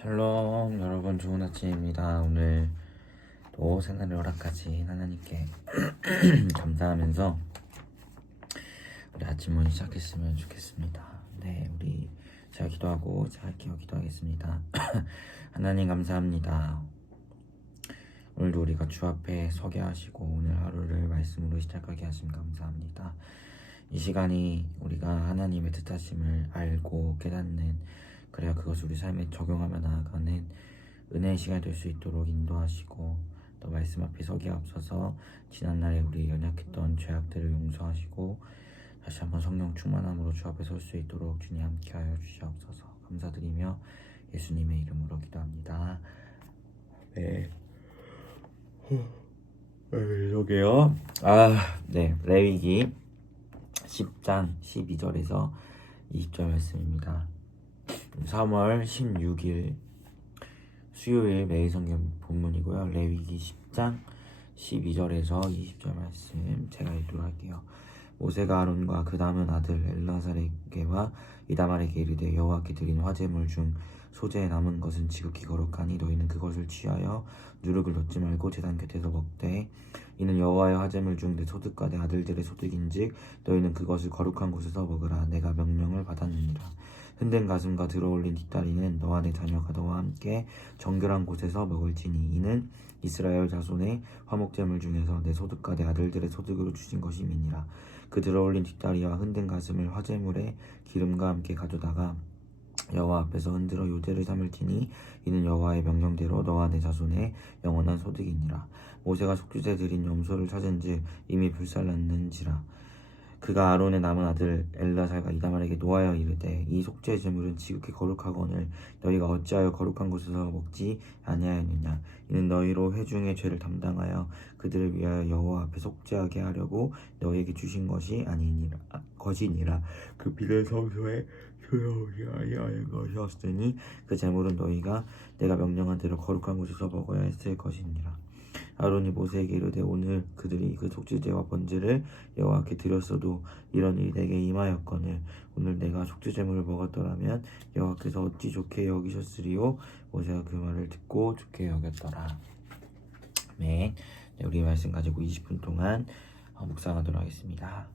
샬롬 여러분, 좋은 아침입니다. 오늘 또 새날을 허락하신 하나님께 감사하면서 우리 아침 모임 시작했으면 좋겠습니다. 네, 우리 제가 기도하고 제가 할게요. 기도하겠습니다. 하나님 감사합니다. 오늘도 우리가 주 앞에 서게 하시고 오늘 하루를 말씀으로 시작하게 하심 감사합니다. 이 시간이 우리가 하나님의 뜻하심을 알고 깨닫는, 그래야 그것을 우리 삶에 적용하며 나아가는 은혜의 시간이 될 수 있도록 인도하시고, 또 말씀 앞에 서기에 앞서서 지난날에 우리 연약했던 죄악들을 용서하시고 다시 한번 성령 충만함으로 주 앞에 설 수 있도록 주님 함께하여 주시옵소서. 감사드리며 예수님의 이름으로 기도합니다. 네. 여기요. 네. 레위기 10장 12절에서 20절 말씀입니다. 3월 16일 수요일 매일 성경 본문이고요. 레위기 10장 12절에서 20절 말씀 제가 읽도록 할게요. 모세가 아론과 그 남은 아들 엘라살에게와 이다말에게 이르되 여호와께 드린 화제물 중 소재에 남은 것은 지극히 거룩하니 너희는 그것을 취하여 누룩을 넣지 말고 제단 곁에서 먹되 이는 여호와의 화제물 중 내 소득과 내 아들들의 소득인즉 너희는 그것을 거룩한 곳에서 먹으라. 내가 명령을 받았느니라. 흔든 가슴과 들어올린 뒷다리는 너와 내 자녀가 너와 함께 정결한 곳에서 먹을지니 이는 이스라엘 자손의 화목제물 중에서 내 소득과 내 아들들의 소득으로 주신 것임이니라. 그 들어올린 뒷다리와 흔든 가슴을 화제물에 기름과 함께 가져다가 여호와 앞에서 흔들어 요제를 삼을지니 이는 여호와의 명령대로 너와 내 자손의 영원한 소득이니라. 모세가 속죄제 드린 염소를 찾은즉 이미 불살랐는지라. 그가 아론의 남은 아들 엘라살과 이다말에게 노하여 이르되 이 속죄 제물은 지극히 거룩하거늘 너희가 어찌하여 거룩한 곳에서 먹지 아니하였느냐. 이는 너희로 회중의 죄를 담당하여 그들을 위하여 여호와 앞에 속죄하게 하려고 너희에게 주신 것이 아니니라 것이니라. 그 피를 성소에 들어오지 아니하는 것이었으니 그 제물은 너희가 내가 명령한 대로 거룩한 곳에서 먹어야 했을 것이니라. 아론이 모세에게 이르되 오늘 그들이 그 속죄제와 번제를 여호와께 드렸어도 이런 일이 내게 임하였거늘 오늘 내가 속죄제물을 먹었더라면 여호와께서 어찌 좋게 여기셨으리요. 모세가 그 말을 듣고 좋게 여겼더라. 아멘. 네, 우리 말씀 가지고 20분 동안 묵상하도록 하겠습니다.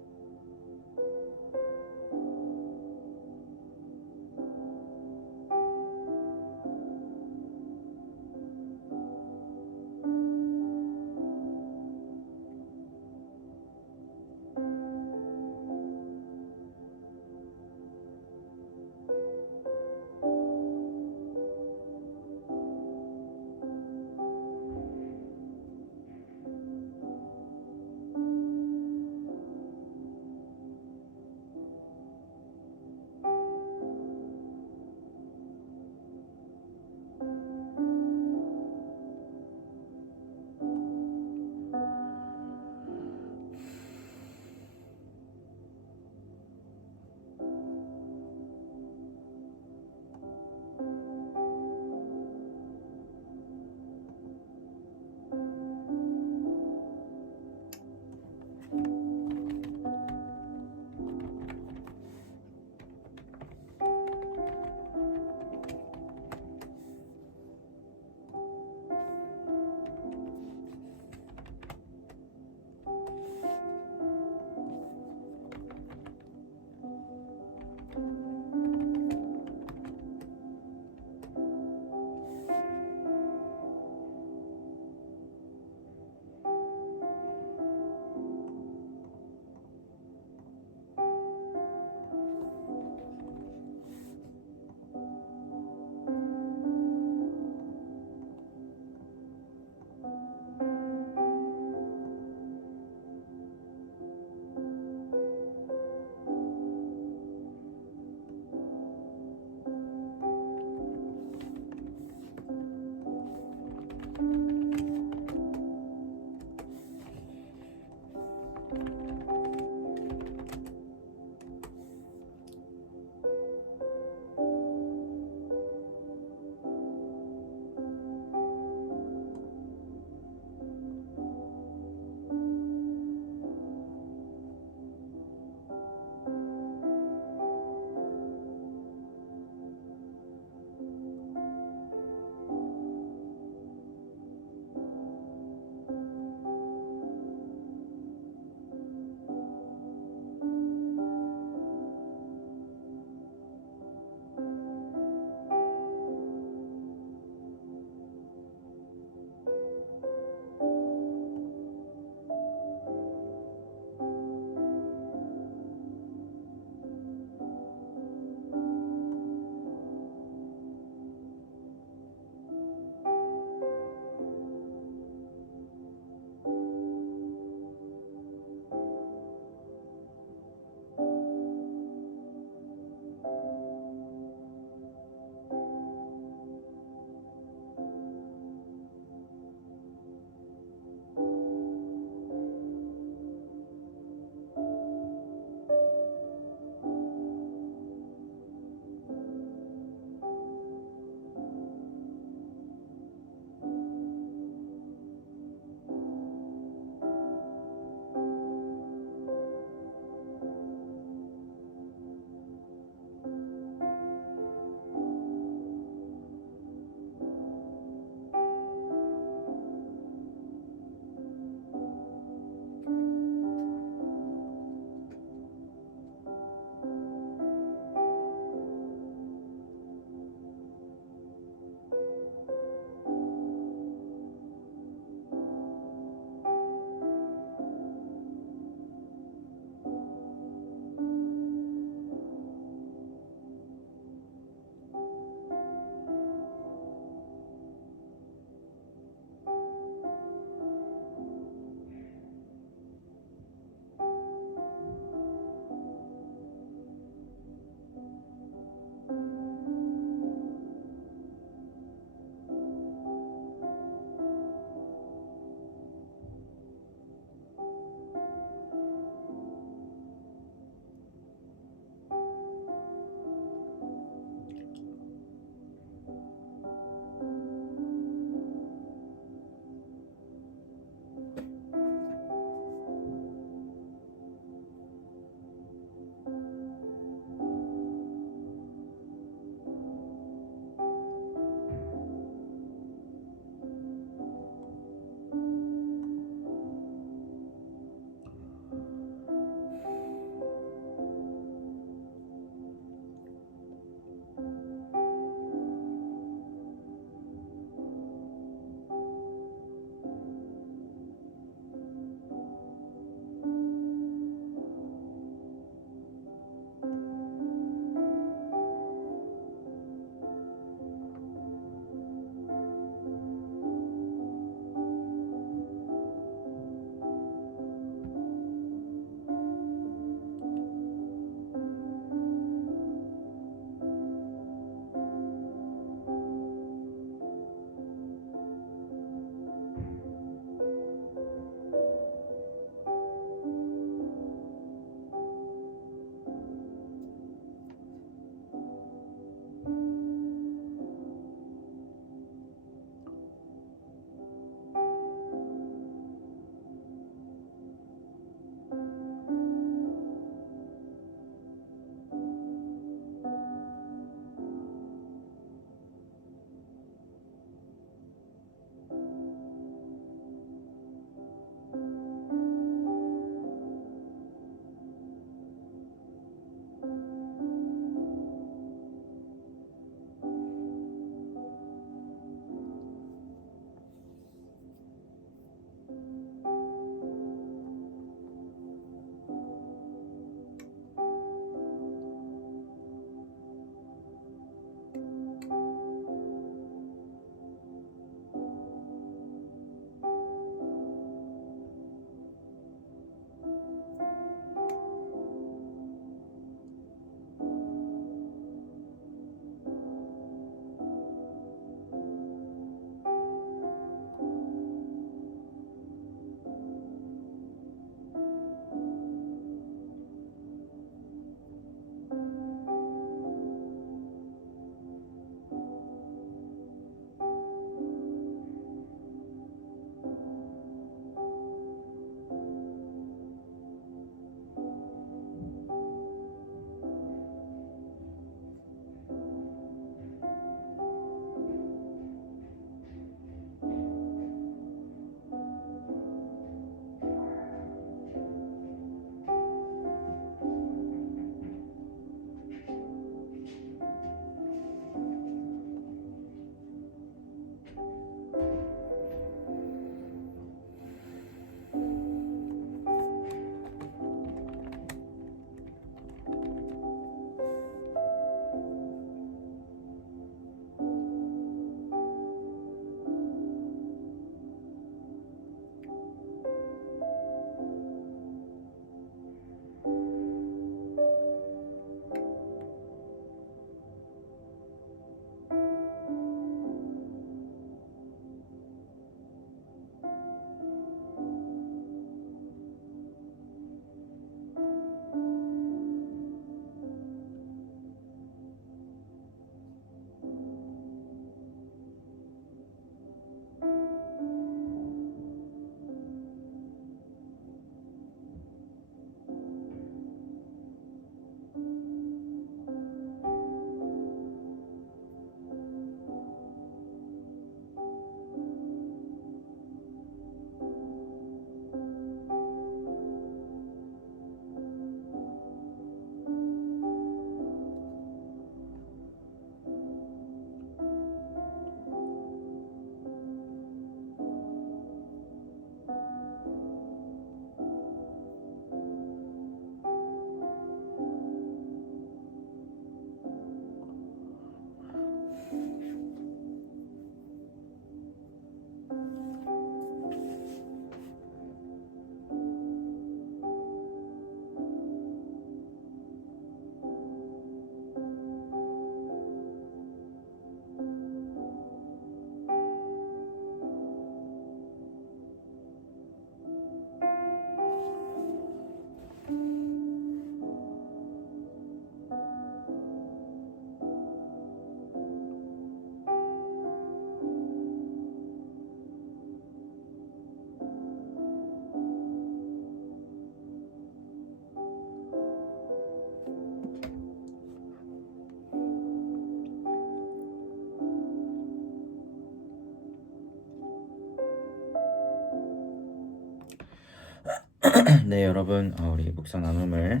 네, 여러분, 우리 묵상 나눔을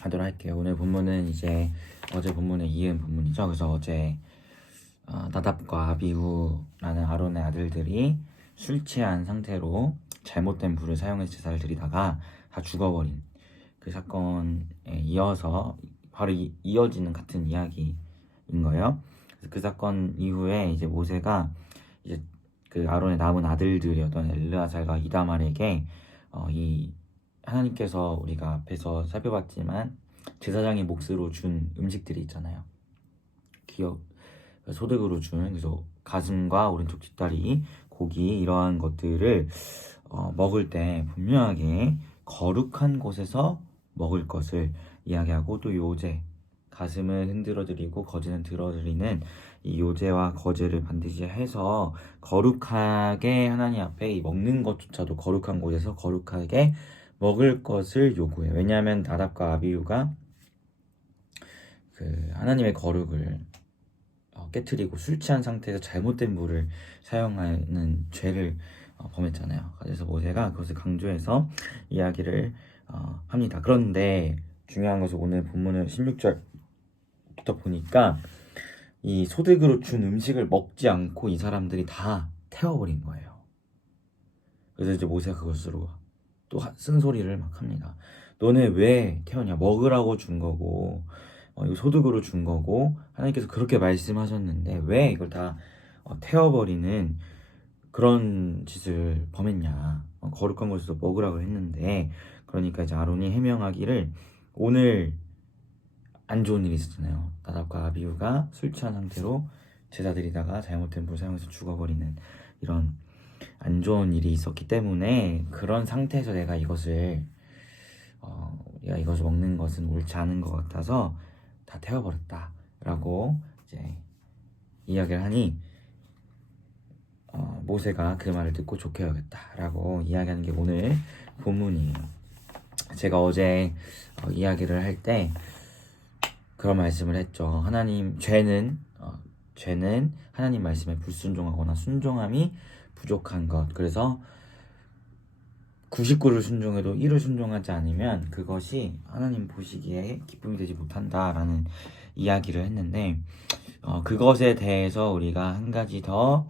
하도록 할게요. 오늘 본문은 이제 어제 본문에 이은 본문이죠. 그래서 어제 나답과 아비후라는 아론의 아들들이 술 취한 상태로 잘못된 불을 사용해서 제사를 드리다가 다 죽어버린 그 사건에 이어서 바로 이어지는 같은 이야기인 거예요. 그래서 그 사건 이후에 이제 모세가 이제 그 아론의 남은 아들들이었던 엘르아살과 이다말에게 이 하나님께서 우리가 앞에서 살펴봤지만 제사장의 몫으로 준 음식들이 있잖아요. 소득으로 준 그래서 가슴과 오른쪽 뒷다리, 고기 이러한 것들을 먹을 때 분명하게 거룩한 곳에서 먹을 것을 이야기하고 또 요제 가슴은 흔들어드리고 거제는 들어드리는 이 요제와 거제를 반드시 해서 거룩하게 하나님 앞에 이 먹는 것조차도 거룩한 곳에서 거룩하게 먹을 것을 요구해요. 왜냐하면 나답과 아비후가 그 하나님의 거룩을 깨트리고 술 취한 상태에서 잘못된 물을 사용하는 죄를 범했잖아요. 그래서 모세가 그것을 강조해서 이야기를 합니다. 그런데 중요한 것은 오늘 본문은 16절부터 보니까 이 소득으로 준 음식을 먹지 않고 이 사람들이 다 태워버린 거예요. 그래서 이제 모세가 그것으로 또 쓴소리를 막 합니다. 너네 왜 태웠냐? 먹으라고 준 거고 이거 소득으로 준 거고 하나님께서 그렇게 말씀하셨는데 왜 이걸 다 태워버리는 그런 짓을 범했냐? 거룩한 곳에서 먹으라고 했는데 그러니까 이제 아론이 해명하기를 오늘 안 좋은 일이 있었잖아요. 나답과 아비후가 술 취한 상태로 제사 드리다가 잘못된 불 사용해서 죽어버리는 이런 안 좋은 일이 있었기 때문에 그런 상태에서 내가 이것을 먹는 것은 옳지 않은 것 같아서 다 태워버렸다 라고 이제 이야기를 하니 모세가 그 말을 듣고 좋게 여겼다 라고 이야기하는 게 오늘 본문이에요. 제가 어제 이야기를 할 때 그런 말씀을 했죠. 죄는 하나님 말씀에 불순종하거나 순종함이 부족한 것. 그래서 99를 순종해도 1을 순종하지 않으면 그것이 하나님 보시기에 기쁨이 되지 못한다라는 이야기를 했는데 그것에 대해서 우리가 한 가지 더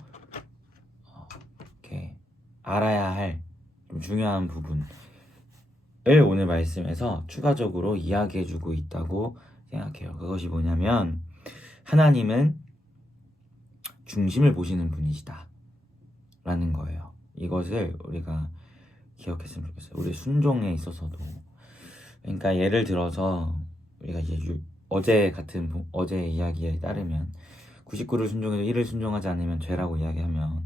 이렇게 알아야 할 좀 중요한 부분을 오늘 말씀에서 추가적으로 이야기해주고 있다고 생각해요. 그것이 뭐냐면 하나님은 중심을 보시는 분이시다 라는 거예요. 이것을 우리가 기억했으면 좋겠어요. 우리 순종에 있어서도 그러니까 예를 들어서 우리가 이제 어제 이야기에 따르면 99를 순종해도 1을 순종하지 않으면 죄라고 이야기하면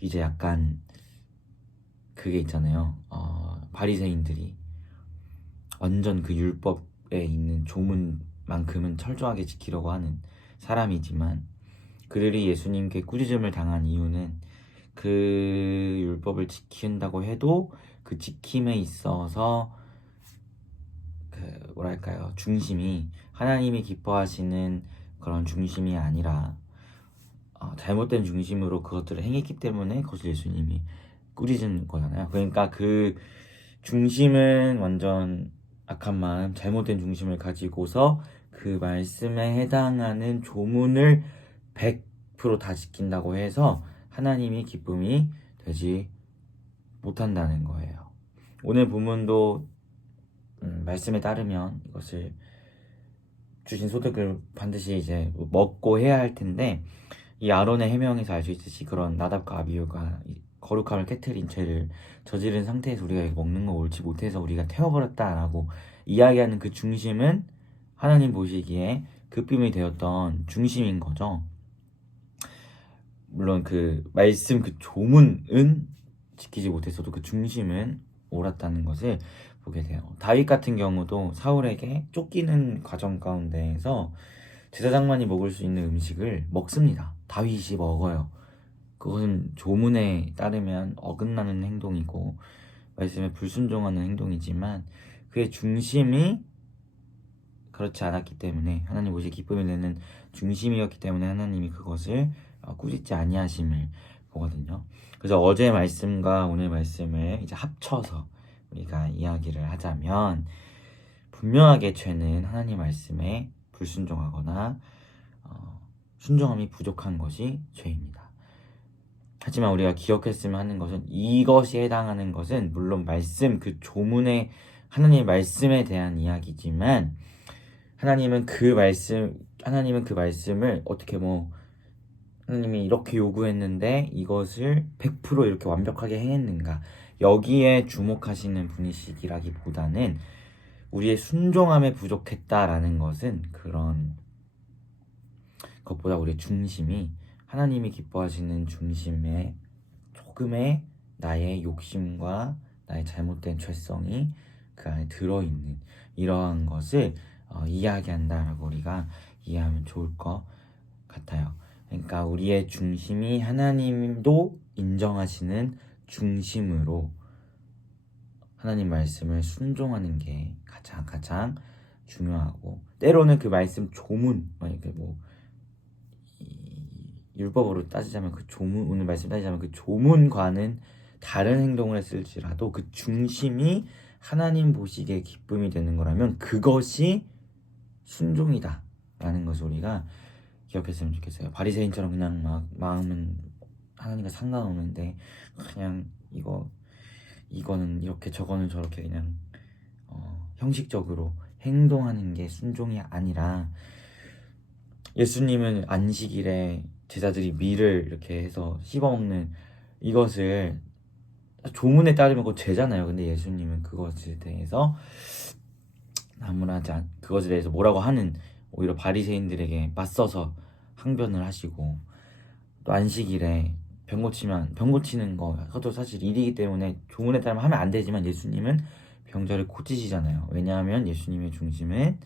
이제 약간 그게 있잖아요. 바리새인들이 완전 그 율법에 있는 조문만큼은 철저하게 지키려고 하는 사람이지만 그들이 예수님께 꾸짖음을 당한 이유는 그 율법을 지킨다고 해도 그 지킴에 있어서 중심이 하나님이 기뻐하시는 그런 중심이 아니라 잘못된 중심으로 그것들을 행했기 때문에 그것을 예수님이 꾸짖은 거잖아요. 그러니까 그 중심은 완전 악한 마음, 잘못된 중심을 가지고서 그 말씀에 해당하는 조문을 100%다 지킨다고 해서 하나님이 기쁨이 되지 못한다는 거예요. 오늘 본문도 말씀에 따르면 이것을 주신 소득을 반드시 이제 먹고 해야 할 텐데 이 아론의 해명에서 알 수 있듯이 그런 나답과 아비후가 거룩함을 깨트린 죄를 저지른 상태에서 우리가 먹는 거 옳지 못해서 우리가 태워버렸다라고 이야기하는 그 중심은 하나님 보시기에 급빔이 되었던 중심인 거죠. 물론 그 말씀 그 조문은 지키지 못했어도 그 중심은 옳았다는 것을 보게 돼요. 다윗 같은 경우도 사울에게 쫓기는 과정 가운데에서 제사장만이 먹을 수 있는 음식을 먹습니다. 다윗이 먹어요. 그것은 조문에 따르면 어긋나는 행동이고 말씀에 불순종하는 행동이지만 그의 중심이 그렇지 않았기 때문에 하나님 보시기에 기쁨을 내는 중심이었기 때문에 하나님이 그것을 꾸짖지 아니하심을 보거든요. 그래서 어제 말씀과 오늘 말씀을 이제 합쳐서 우리가 이야기를 하자면 분명하게 죄는 하나님 말씀에 불순종하거나 순종함이 부족한 것이 죄입니다. 하지만 우리가 기억했으면 하는 것은 이것이 해당하는 것은 물론 말씀 그 조문의 하나님의 말씀에 대한 이야기지만 하나님은 그 말씀을 어떻게 하나님이 이렇게 요구했는데 이것을 100% 이렇게 완벽하게 행했는가 여기에 주목하시는 분이시기라기보다는 우리의 순종함에 부족했다라는 것은 그런 것보다 우리의 중심이 하나님이 기뻐하시는 중심에 조금의 나의 욕심과 나의 잘못된 죄성이 그 안에 들어있는 이러한 것을 이야기한다라고 우리가 이해하면 좋을 것 같아요. 그러니까 우리의 중심이 하나님도 인정하시는 중심으로 하나님 말씀을 순종하는 게 가장 중요하고 때로는 그 말씀 조문 율법으로 따지자면 그 조문 오늘 말씀 따지자면 그 조문과는 다른 행동을 했을지라도 그 중심이 하나님 보시기에 기쁨이 되는 거라면 그것이 순종이다 라는 것을 우리가 기억했으면 좋겠어요. 바리새인처럼 그냥 마음은 하나님과 상관없는데 그냥 이거는 이렇게 저거는 저렇게 그냥 형식적으로 행동하는 게 순종이 아니라 예수님은 안식일에 제자들이 밀을 이렇게 해서 씹어먹는 이것을 조문에 따르면 그거 죄잖아요. 근데 예수님은 그것에 대해서 그것에 대해서 뭐라고 하는 오히려 바리새인들에게 맞서서 항변을 하시고 또 안식일에 병 고치는 거도 사실 일이기 때문에 조문에 따르면 하면 안 되지만 예수님은 병자를 고치시잖아요. 왜냐하면 예수님의 중심은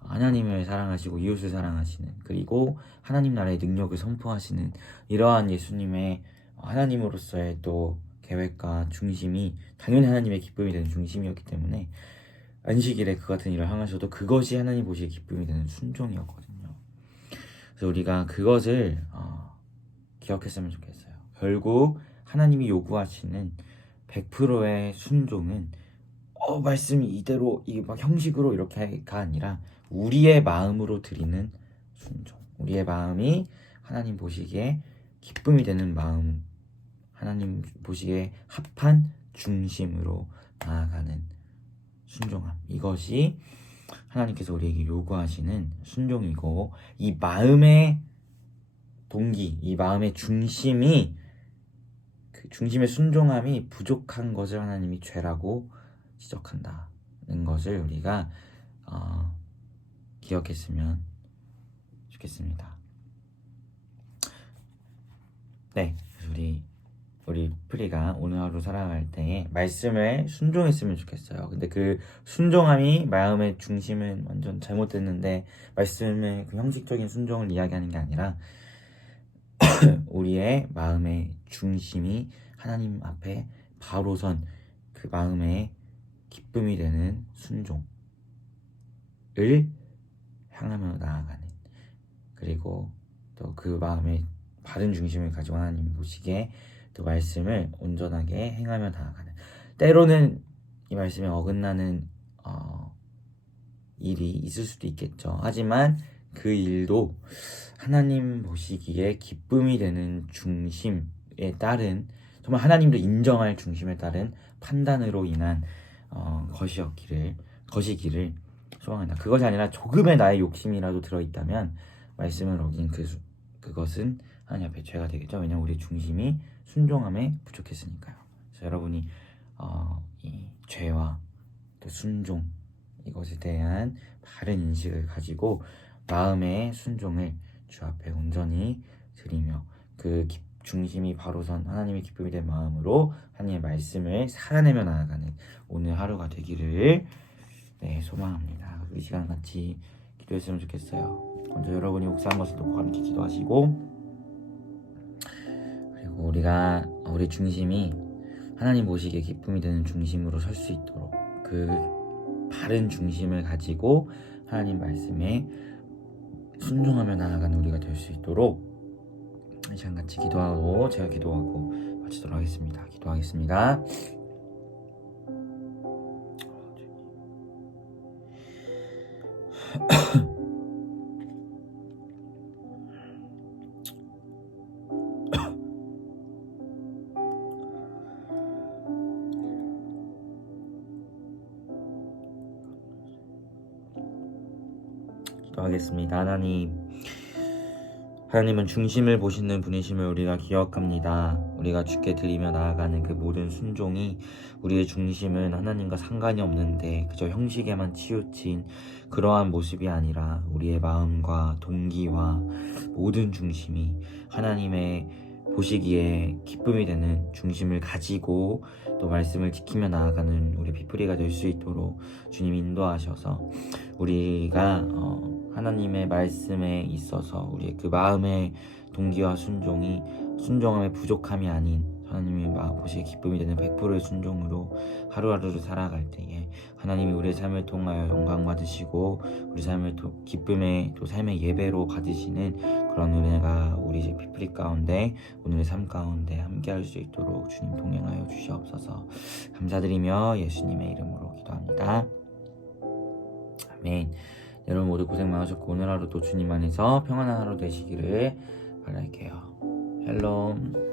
하나님을 사랑하시고 이웃을 사랑하시는 그리고 하나님 나라의 능력을 선포하시는 이러한 예수님의 하나님으로서의 또 계획과 중심이 당연히 하나님의 기쁨이 되는 중심이었기 때문에 안식일에 그 같은 일을 행하셔도 그것이 하나님 보시기에 기쁨이 되는 순종이었거든요. 그래서 우리가 그것을 기억했으면 좋겠어요. 결국 하나님이 요구하시는 100%의 순종은 말씀이 이대로 막 형식으로 이렇게가 아니라 우리의 마음으로 드리는 순종, 우리의 마음이 하나님 보시기에 기쁨이 되는 마음, 하나님 보시기에 합한 중심으로 나아가는 순종함, 이것이 하나님께서 우리에게 요구하시는 순종이고 이 마음의 동기, 이 마음의 중심이 그 중심의 순종함이 부족한 것을 하나님이 죄라고 지적한다는 것을 우리가 기억했으면 좋겠습니다. 네, 우리 프리가 오늘 하루 살아갈 때에 말씀을 순종했으면 좋겠어요. 근데 그 순종함이 마음의 중심은 완전 잘못됐는데 말씀의 그 형식적인 순종을 이야기하는 게 아니라 우리의 마음의 중심이 하나님 앞에 바로 선 그 마음의 기쁨이 되는 순종을 향하며 나아가는 그리고 또 그 마음의 바른 중심을 가지고 하나님 보시기에 또 말씀을 온전하게 행하며 나아가는 때로는 이 말씀에 어긋나는 일이 있을 수도 있겠죠. 하지만 그 일도 하나님 보시기에 기쁨이 되는 중심에 따른 정말 하나님도 인정할 중심에 따른 판단으로 인한 것이기를 소망한다. 그것이 아니라 조금의 나의 욕심이라도 들어있다면 말씀을 어긴 그것은 하나님 앞에 죄가 되겠죠. 왜냐하면 우리의 중심이 순종함에 부족했으니까요. 그래서 여러분이 이 죄와 또 순종 이것에 대한 바른 인식을 가지고 마음의 순종을 주 앞에 온전히 드리며 그 중심이 바로 선 하나님의 기쁨이 된 마음으로 하나님의 말씀을 살아내며 나아가는 오늘 하루가 되기를 소망합니다. 이 시간 같이 기도했으면 좋겠어요. 먼저 여러분이 묵상한 것을 놓고 함께 기도하시고 그리고 우리 중심이 하나님 보시기에 기쁨이 되는 중심으로 설 수 있도록 그 바른 중심을 가지고 하나님 말씀에 순종하며 나아가는 우리가 될 수 있도록 이 시간 같이 기도하고 제가 기도하고 마치도록 하겠습니다. 기도하겠습니다. 기도하겠습니다. 하나님은 중심을 보시는 분이심을 우리가 기억합니다. 우리가 주께 드리며 나아가는 그 모든 순종이 우리의 중심은 하나님과 상관이 없는데 그저 형식에만 치우친 그러한 모습이 아니라 우리의 마음과 동기와 모든 중심이 하나님의 보시기에 기쁨이 되는 중심을 가지고 또 말씀을 지키며 나아가는 우리 피프리가 될 수 있도록 주님 인도하셔서 우리가 하나님의 말씀에 있어서 우리의 그 마음의 동기와 순종함의 부족함이 아닌 하나님이 보시기에 기쁨이 되는 100%의 순종으로 하루하루를 살아갈 때에 하나님이 우리의 삶을 통하여 영광 받으시고 우리 삶을 기쁨의 또 삶의 예배로 가지시는 그런 은혜가 우리 피프리 가운데 오늘의 삶 가운데 함께 할 수 있도록 주님 동행하여 주시옵소서. 감사드리며 예수님의 이름으로 기도합니다. 아멘. 여러분 모두 고생 많으셨고 오늘 하루도 주님 안에서 평안한 하루 되시기를 바랄게요. 샬롬.